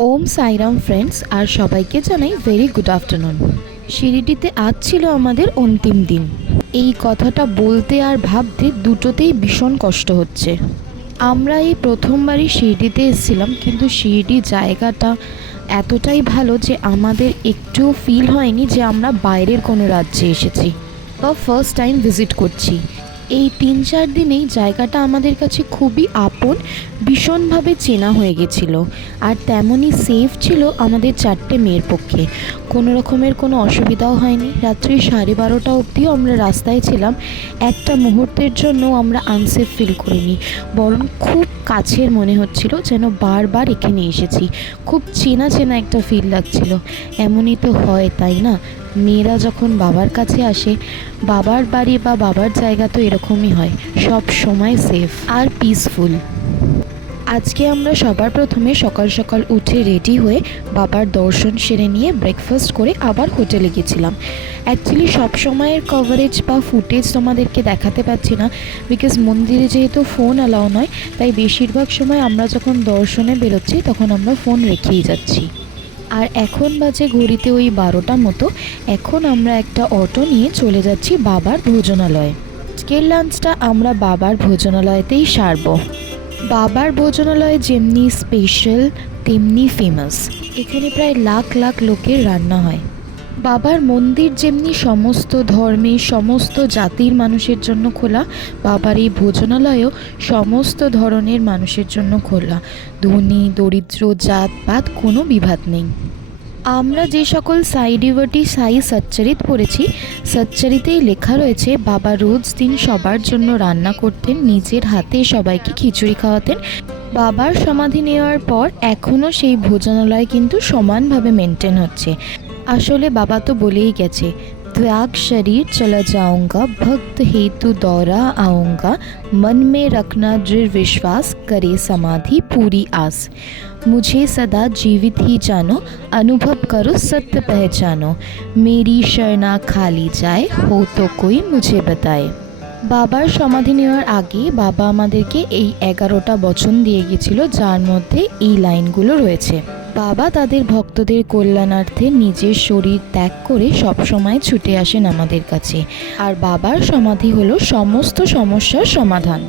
ওম Sairam friends, আর সবাইকে জানাই very good afternoon. শিরিডিতে আজ ছিল আমাদের অন্তিম দিন। এই কথাটা বলতে আর ভাবতে দুটোতেই ভীষণ কষ্ট হচ্ছে। আমরা এই প্রথমবারই শিরডিতে এসেছিলাম, কিন্তু শিরডি জায়গাটা এতটাই ভালো যে আমাদের একটুও ফিল হয়নি যে আমরা বাইরের কোনো রাজ্যে এসেছি বা ফার্স্ট টাইম ভিজিট করছি। এই ৩-৪ দিনেই জায়গাটা আমাদের কাছে খুবই আপন, ভীষণভাবে চেনা হয়ে গেছিলো। আর তেমনই সেফ ছিল আমাদের 4টে মেয়ের পক্ষে। কোনো রকমের কোনো অসুবিধাও হয়নি। রাত্রি 12:30 অবধিও আমরা রাস্তায় ছিলাম। একটা মুহূর্তের জন্য আমরা আনসেফ ফিল করিনি, বরং খুব কাছের মনে হচ্ছিল, যেন বারবার এখানে এসেছি। খুব চেনা চেনা একটা ফিল লাগছিল। এমনই তো হয়, তাই না? মেয়েরা যখন বাবার কাছে আসে, বাবার বাড়ি বা বাবার জায়গা তো এরকমই হয়, সব সময় সেফ আর পিসফুল। আজকে আমরা সবার প্রথমে সকাল সকাল উঠে রেডি হয়ে বাবার দর্শন সেরে নিয়ে ব্রেকফাস্ট করে আবার হোটেলে গেছিলাম। অ্যাকচুয়ালি সব সময়ের কভারেজ বা ফুটেজ তোমাদেরকে দেখাতে পারছি না, বিকজ মন্দিরে যেহেতু ফোন অ্যালাউ নয়, তাই বেশিরভাগ সময় আমরা যখন দর্শনে বেরোচ্ছি তখন আমরা ফোন রেখেই যাচ্ছি। আর এখন বাজে ঘড়িতে ওই 12টা মতো। এখন আমরা একটা অটো নিয়ে চলে যাচ্ছি বাবার ভোজনালয়ে। আজকের লাঞ্চটা আমরা বাবার ভোজনালয়তেই সারব। বাবার ভোজনালয় যেমনি স্পেশাল তেমনি ফেমাস। এখানে প্রায় লাখ লাখ লোকের রান্না হয়। বাবার মন্দির যেমনি সমস্ত ধর্মের সমস্ত জাতির মানুষের জন্য খোলা, বাবার এই ভোজনালয়ও সমস্ত ধরনের মানুষের জন্য খোলা। ধনী দরিদ্র জাতপাত কোনো বিভাদ নেই। আমরা যে সকল সাই ডিভোটি সাই সচ্চরিত পড়েছি, সচ্চরিতেই লেখা রয়েছে বাবা রোজ দিন সবার জন্য রান্না করতেন, নিজের হাতে সবাইকে খিচুড়ি খাওয়াতেন। বাবার সমাধি নেওয়ার পর এখনও সেই ভোজনালয় কিন্তু সমানভাবে মেনটেন হচ্ছে। আসলে বাবা তো বলেই গেছে, त्याग शरीर चला जाऊंगा, भक्त हेतु दौरा आऊंगा, मन में रखना दृढ़ विश्वास, करे समाधि पूरी आस, मुझे सदा जीवित ही जानो, अनुभव करो सत्य पहचानो, मेरी शरणा खाली जाए, हो तो कोई मुझे बताए। বাবার সমাধি নেওয়ার আগে বাবা আমাদেরকে এই 11টা বচন দিয়ে গিয়েছিল, যার মধ্যে এই লাইনগুলো রয়েছে। বাবা তাদের ভক্তদের কল্যাণার্থে নিজের শরীর ত্যাগ করে সবসময় ছুটে আসেন আমাদের কাছে। আর বাবার সমাধি হলো সমস্ত সমস্যার সমাধান।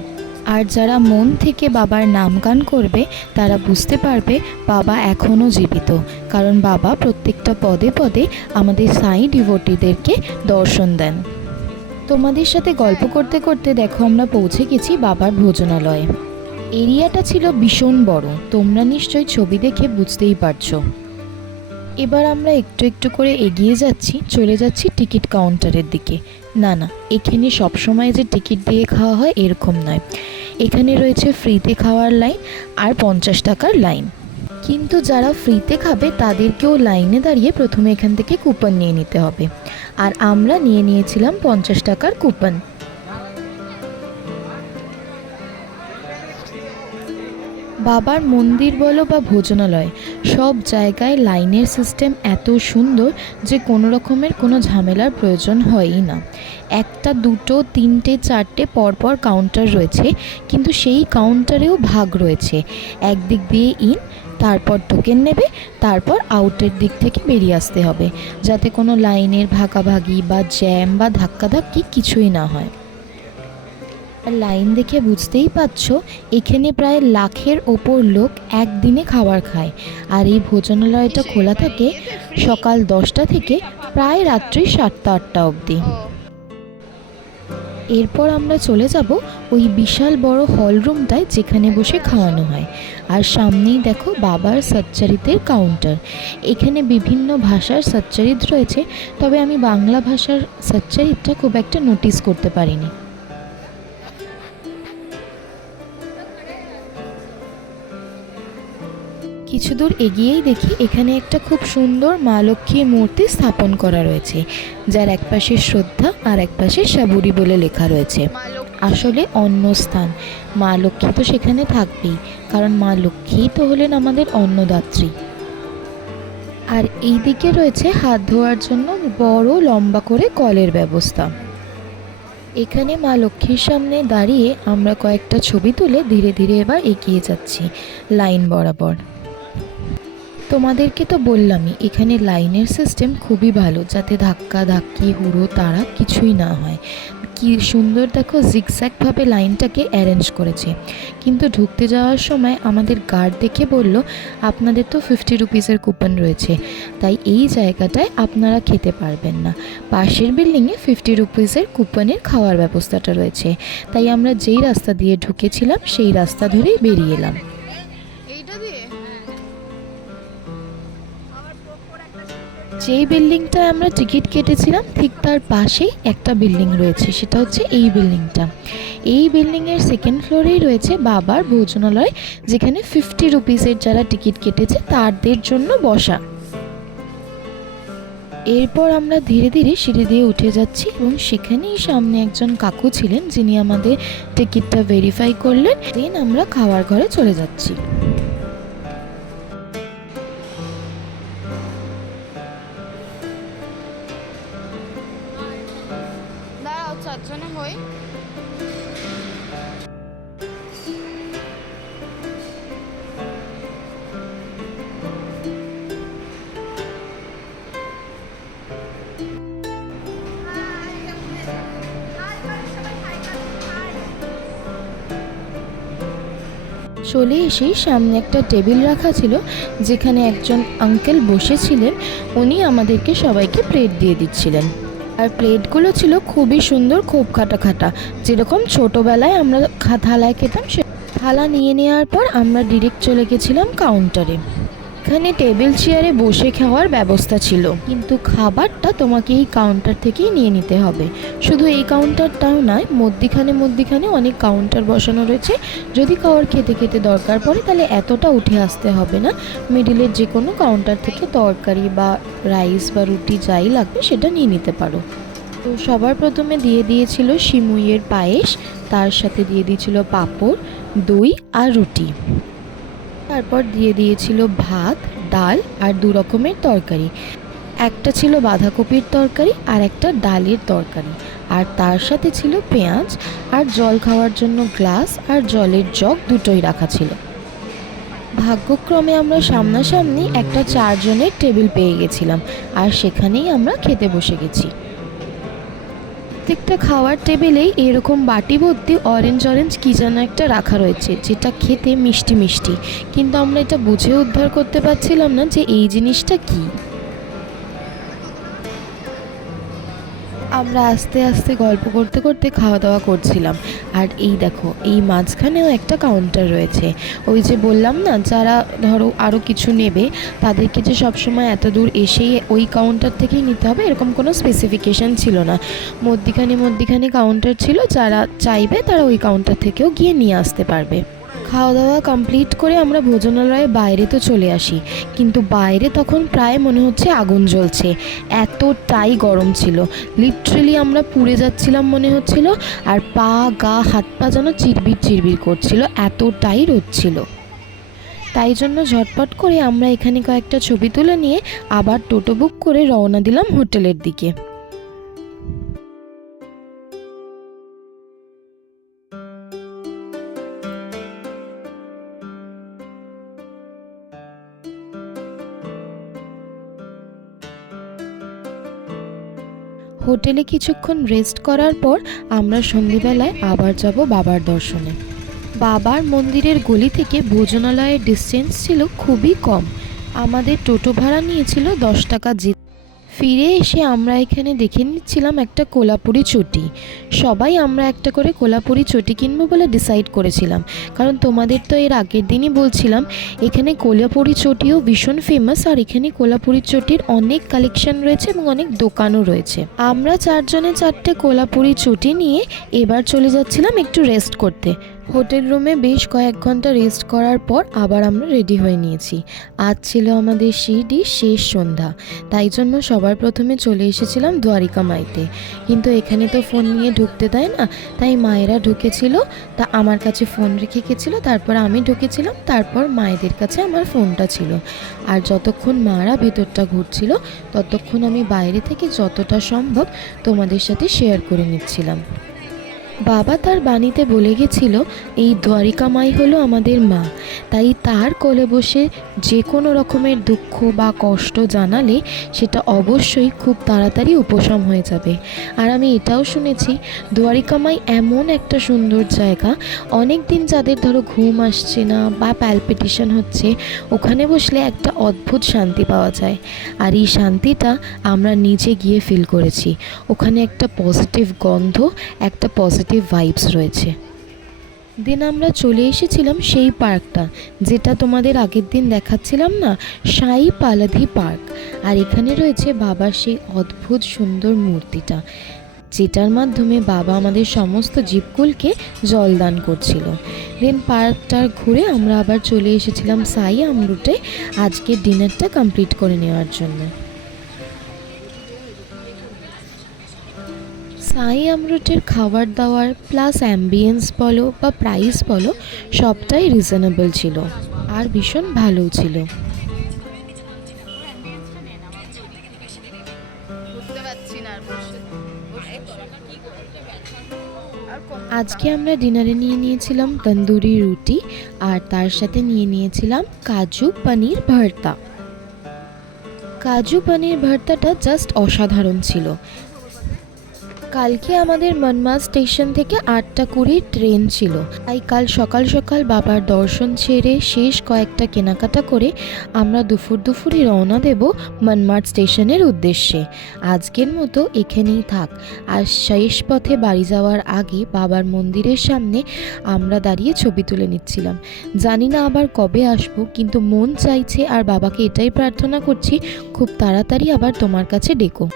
আর যারা মন থেকে বাবার নামগান করবে তারা বুঝতে পারবে বাবা এখনও জীবিত, কারণ বাবা প্রত্যেকটা পদে পদে আমাদের সাই ডিভোটিদেরকে দর্শন দেন। তোমাদের সাথে গল্প করতে করতে দেখো আমরা পৌঁছে গেছি বাবার ভোজনালয়ে। এরিয়াটা ছিল ভীষণ বড়, তোমরা নিশ্চয়ই ছবি দেখে বুঝতেই পারছো। এবার আমরা একটু একটু করে এগিয়ে যাচ্ছি, চলে যাচ্ছি টিকিট কাউন্টারের দিকে। না না, এখানে সবসময় যে টিকিট দিয়ে খাওয়া হয় এরকম নয়। এখানে রয়েছে ফ্রিতে খাওয়ার লাইন আর 50 টাকার লাইন। কিন্তু যারা ফ্রিতে খাবে তাদেরকেও লাইনে দাঁড়িয়ে প্রথমে এখান থেকে কুপন নিয়ে নিতে হবে। আর আমরা নিয়ে নিয়েছিলাম 50 টাকার কুপন। বাবার মন্দির বলো বা ভোজনালয়, সব জায়গায় লাইনের সিস্টেম এত সুন্দর যে কোনো রকমের কোনো ঝামেলার প্রয়োজন হয়ই না। একটা দুটো তিনটে চারটে পরপর কাউন্টার রয়েছে, কিন্তু সেই কাউন্টারেও ভাগ রয়েছে। একদিক দিয়ে ইন, তারপর টোকেন নেবে, তারপর আউটের দিক থেকে বেরিয়ে আসতে হবে, যাতে কোনো লাইনের ভাগাভাগি বা জ্যাম বা ধাক্কাধাক্কি কিছুই না হয়। লাইন দেখে বুঝতেই পারছো এখানে প্রায় লাখের ওপর লোক একদিনে খাবার খায়। আর এই ভোজনালয়টা খোলা থাকে সকাল 10টা থেকে প্রায় রাত্রি 7টা-8টা অবধি। এরপর আমরা চলে যাব ওই বিশাল বড় হল রুমটায় যেখানে বসে খাওয়ানো হয়। আর সামনেই দেখো বাবার সচ্চরিতের কাউন্টার। এখানে বিভিন্ন ভাষার সচ্চরিত রয়েছে, তবে আমি বাংলা ভাষার সচ্চরিতটা খুব একটা নোটিস করতে পারিনি। কিছু দূর এগিয়েই দেখি এখানে একটা খুব সুন্দর মা লক্ষ্মীর মূর্তি স্থাপন করা রয়েছে, যার এক পাশে শ্রদ্ধা আর এক পাশে সাবুরি বলে লেখা রয়েছে। আসলে অন্ন স্থান, মা লক্ষ্মী তো সেখানে থাকবেই, কারণ মা লক্ষ্মীই তো হলেন আমাদের অন্নদাত্রী। আর এই দিকে রয়েছে হাত ধোয়ার জন্য বড় লম্বা করে কলের ব্যবস্থা। এখানে মা লক্ষ্মীর সামনে দাঁড়িয়ে আমরা কয়েকটা ছবি তুলে ধীরে ধীরে এবার এগিয়ে যাচ্ছি লাইন বরাবর। তোমাদেরকে তো বললামই এখানে লাইনের সিস্টেম খুবই ভালো, যাতে ধাক্কা ধাক্কি হুড়ো তাড়া কিছুই না হয়। কি সুন্দর দেখো জিগজ্যাগভাবে লাইনটাকে অ্যারেঞ্জ করেছে। কিন্তু ঢুকতে যাওয়ার সময় আমাদের গার্ড দেখে বলল, আপনাদের তো 50 রুপিসের কুপন রয়েছে, তাই এই জায়গাটায় আপনারা খেতে পারবেন না। পাশের বিল্ডিংয়ে 50 রুপিসের কুপনের খাওয়ার ব্যবস্থাটা রয়েছে। তাই আমরা যেই রাস্তা দিয়ে ঢুকেছিলাম সেই রাস্তা ধরেই বেরিয়ে এলাম। যেই বিল্ডিংটায় আমরা টিকিট কেটেছিলাম ঠিক তার পাশেই একটা বিল্ডিং রয়েছে, সেটা হচ্ছে এই বিল্ডিংটা। এই বিল্ডিংয়ের সেকেন্ড ফ্লোরেই রয়েছে বাবার ভোজনালয়, যেখানে 50 রুপিসের যারা টিকিট কেটেছে তাদের জন্য বসা। এরপর আমরা ধীরে ধীরে সিঁড়ি দিয়ে উঠে যাচ্ছি এবং সেখানেই সামনে একজন কাকু ছিলেন যিনি আমাদের টিকিটটা ভেরিফাই করলেন। দেন আমরা খাওয়ার ঘরে চলে যাচ্ছি। চলে এসেই সামনে একটা টেবিল রাখা ছিল, যেখানে একজন আঙ্কেল বসেছিলেন। উনি আমাদেরকে সবাইকে প্লেট দিয়ে দিচ্ছিলেন। আর প্লেটগুলো ছিল খুবই সুন্দর, খুব খাটা খাটা, যেরকম ছোটোবেলায় আমরা থালায় খেতাম। সে থালা নিয়ে নেওয়ার পর আমরা ডিরেক্ট চলে গেছিলাম কাউন্টারে। এখানে টেবিল চেয়ারে বসে খাওয়ার ব্যবস্থা ছিল, কিন্তু খাবারটা তোমাকে এই কাউন্টার থেকেই নিয়ে নিতে হবে। শুধু এই কাউন্টারটাও নয়, মধ্যিখানে অনেক কাউন্টার বসানো রয়েছে। যদি খাওয়ার খেতে খেতে দরকার পড়ে তাহলে এতটা উঠে আসতে হবে না, মিডিলের যে কোনো কাউন্টার থেকে তরকারি বা রাইস বা রুটি যাই লাগবে সেটা নিয়ে নিতে পারো। তো সবার প্রথমে দিয়ে দিয়েছিল সিমুইয়ের পায়েস, তার সাথে দিয়ে দিয়েছিল পাঁপড়, দই আর রুটি। তারপর দিয়ে দিয়েছিল ভাত, ডাল আর 2 রকমের তরকারি। একটা ছিল বাঁধাকপির তরকারি আর একটা ডালের তরকারি, আর তার সাথে ছিল পেঁয়াজ আর জল খাওয়ার জন্য গ্লাস আর জলের জগ দুটোই রাখা ছিল। ভাগ্যক্রমে আমরা সামনাসামনি একটা 4 জনের টেবিল পেয়ে গেছিলাম, আর সেখানেই আমরা খেতে বসে গেছি। প্রত্যেকটা খাওয়ার টেবিলেই এরকম বাটি ভর্তি অরেঞ্জ কি যেন একটা রাখা রয়েছে, যেটা খেতে মিষ্টি মিষ্টি, কিন্তু আমরা এটা বুঝে উদ্ধার করতে পারছিলাম না যে এই জিনিসটা কী। আমরা আস্তে আস্তে গল্প করতে করতে খাওয়া দাওয়া করছিলাম। আর এই দেখো, এই মাঝখানেও একটা কাউন্টার রয়েছে। ওই যে বললাম না, যারা ধরো আরও কিছু নেবে তাদেরকে যে সবসময় এত দূর এসেই ওই কাউন্টার থেকেই নিতে হবে এরকম কোনো স্পেসিফিকেশান ছিল না। মধ্যিখানে কাউন্টার ছিল, যারা চাইবে তারা ওই কাউন্টার থেকেও গিয়ে নিয়ে আসতে পারবে। খাওয়া দাওয়া কমপ্লিট করে আমরা ভোজনালয়ে বাইরে তো চলে আসি, কিন্তু বাইরে তখন প্রায় মনে হচ্ছে আগুন জ্বলছে, এতটাই গরম ছিল। লিটারেলি আমরা পুড়ে যাচ্ছিলাম মনে হচ্ছিল, আর পা গা হাত পা যেন চিরবির করছিল, এতটাই রোদ ছিল। তাই জন্য ঝটপট করে আমরা এখানে কয়েকটা ছবি তুলে নিয়ে আবার টোটো বুক করে রওনা দিলাম হোটেলের দিকে। হোটেলে কিছুক্ষণ রেস্ট করার পর আমরা সন্ধেবেলায় আবার যাব বাবার দর্শনে। বাবার মন্দিরের গলি থেকে ভোজনালয়ের ডিস্টেন্স ছিল খুবই কম। আমাদের টোটো ভাড়া নিয়েছিল 10 টাকা। ফিরে এসে আমরা এখানে দেখে নিচ্ছিলাম একটা কোলাপুরি চটি। সবাই আমরা একটা করে কোলাপুরি চটি কিনবো বলে ডিসাইড করেছিলাম, কারণ তোমাদের তো এর আগের দিনই বলছিলাম এখানে কোলাপুরি চটিও ভীষণ ফেমাস, আর এখানে কোলাপুরি চটির অনেক কালেকশন রয়েছে এবং অনেক দোকানও রয়েছে। আমরা 4 জনে 4টে কোলাপুরি চটি নিয়ে এবার চলে যাচ্ছিলাম একটু রেস্ট করতে। হোটেল রুমে বেশ কয়েক ঘন্টা রেস্ট করার পর আবার আমরা রেডি হয়ে নিয়েছি। আজ ছিল আমাদের শিরডি শেষ সন্ধ্যা, তাই জন্য সবার প্রথমে চলে এসেছিলাম দ্বারিকা মাইতে। কিন্তু এখানে তো ফোন নিয়ে ঢুকতে দেয় না, তাই মায়েরা ঢুকেছিল। তা আমার কাছে ফোন রেখে গেছিলো, তারপর আমি ঢুকেছিলাম, তারপর মায়েদের কাছে আমার ফোনটা ছিল। আর যতক্ষণ মারা ভেতরটা ঘুরছিল ততক্ষণ আমি বাইরে থেকে যতটা সম্ভব তোমাদের সাথে শেয়ার করে নিচ্ছিলাম। বাবা তার বাণীতে বলে গেছিল এই দ্বারিকা মাই হলো আমাদের মা, তাই তার কোলে বসে যে কোনো রকমের দুঃখ বা কষ্ট জানালে সেটা অবশ্যই খুব তাড়াতাড়ি উপশম হয়ে যাবে। আর আমি এটাও শুনেছি দ্বারিকা মাই এমন একটা সুন্দর জায়গা, অনেক দিন যাদের ধরো ঘুম আসছে না বা প্যালপিটেশন হচ্ছে, ওখানে বসলে একটা অদ্ভুত শান্তি পাওয়া যায়। আর এই শান্তিটা আমরা নিজে গিয়ে ফিল করেছি। ওখানে একটা পজিটিভ গন্ধ, একটা পজিটিভ ভাইবস রয়েছে। দেন আমরা চলে এসেছিলাম সেই পার্কটা যেটা তোমাদের আগের দিন দেখাচ্ছিলাম না, সাই পালাধি পার্ক। আর এখানে রয়েছে বাবার সেই অদ্ভুত সুন্দর মূর্তিটা, যেটার মাধ্যমে বাবা আমাদের সমস্ত জীবকুলকে জলদান করছিল। দেন পার্কটা ঘুরে আমরা আবার চলে এসেছিলাম সাই আমরুটে আজকের ডিনারটা কমপ্লিট করে নেওয়ার জন্য। সাই আমরুটের খাবার দাবার প্লাস অ্যাম্বিয়েন্স বলো বা প্রাইস বলো, সবটাই রিজনেবল ছিল আর ভীষণ ভালোও ছিল। আজকে আমরা ডিনারে নিয়ে নিয়েছিলাম তন্দুরি রুটি আর তার সাথে নিয়ে নিয়েছিলাম কাজু পনির ভর্তা। কাজু পনির ভর্তাটা জাস্ট অসাধারণ ছিল। কালকে আমাদের মনমাদ স্টেশন থেকে 8:20 ট্রেন ছিল, তাই কাল সকাল সকাল বাবার দর্শন ছেড়ে শেষ কয়েকটা কেনাকাটা করে আমরা দুপুরই রওনা দেব মনমাদ স্টেশনের উদ্দেশ্যে। আজকের মতো এখানেই থাক। আর শেষ পথে বাড়ি যাওয়ার আগে বাবার মন্দিরের সামনে আমরা দাঁড়িয়ে ছবি তুলে নিচ্ছিলাম। জানি না আবার কবে আসবো, কিন্তু মন চাইছে আর বাবাকে এটাই প্রার্থনা করছি খুব তাড়াতাড়ি আবার তোমার কাছে ডেকো।